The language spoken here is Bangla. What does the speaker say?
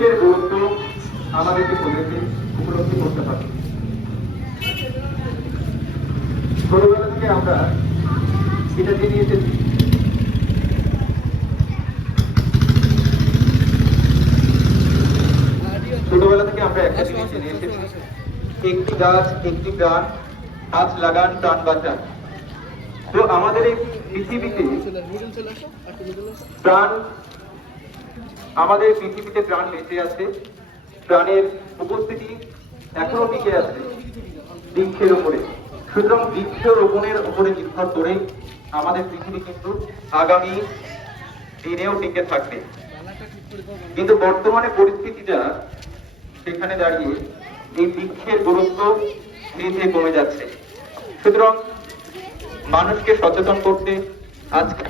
বৃক্ষের গুরুত্ব আমাদেরকে বলেছে উপলব্ধি করতে পারি। ছোটবেলা থেকে আমরা এটা জেনে এসেছি, ছোটবেলা থেকে আমরা একটা জিনিস জেনে এসেছি, একটি গাছ একটি প্রাণ, গাছ লাগান প্রাণ বাঁচান। তো আমাদের এই পৃথিবীতে প্রাণ, আমাদের পৃথিবীতে প্রাণ বেঁচে আছে, প্রাণের উপস্থিতি এখনো টিকে আছে বৃক্ষের উপরে। সুতরাং বৃক্ষ রোপণের উপরে নির্ভর করে আমাদের পৃথিবী কিন্তু আগামী দিনেও টিকে থাকবে। কিন্তু বর্তমানে পরিস্থিতিটা সেখানে দাঁড়িয়ে এই বৃক্ষের গুরুত্ব ধীরে ধীরে কমে যাচ্ছে। সুতরাং মানুষকে সচেতন করতে আজকে